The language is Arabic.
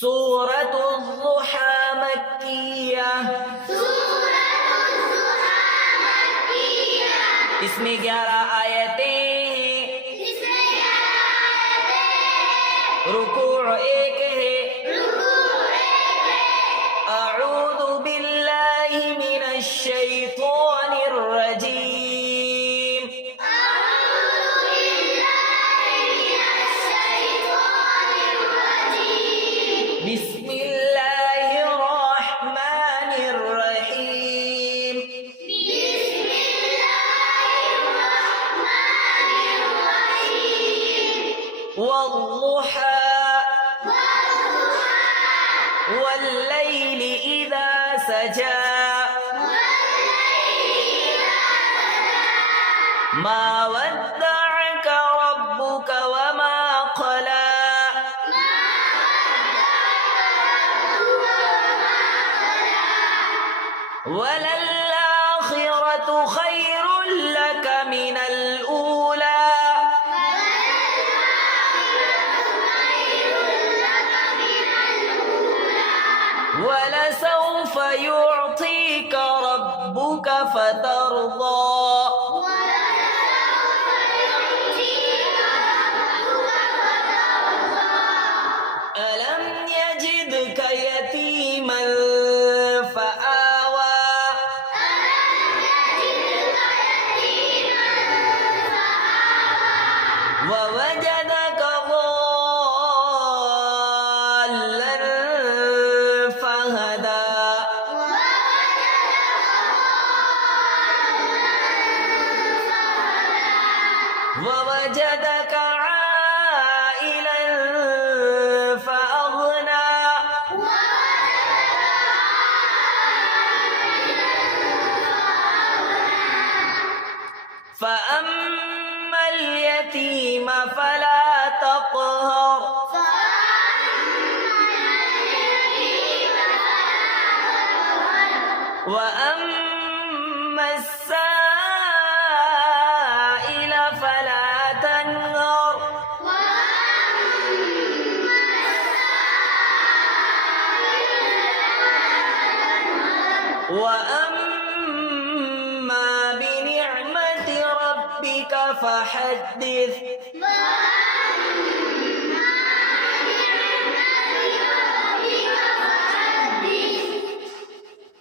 سورة الضحى مكية. इसमें 11 आयतें हैं। रुकूअ एक है। अऊज़ु बिल्लाहि मिनश शैतानिर रजीम। बिस्मिल्लाहिर रहमानिर रहीम। والضحى والليل إذا سجى ما ودعك ربك وما قلى وللآخرة خير لك من الأولى ولسوف يعطيك ربك فترضى ألم يجدك يتيما فآوى ووجدك ضالا فهدى ووجدك عائلا فأغنى فأما اليتيم فلا تقهر وأما السائل فلا تنهر وأما بنعمة ربك فحدث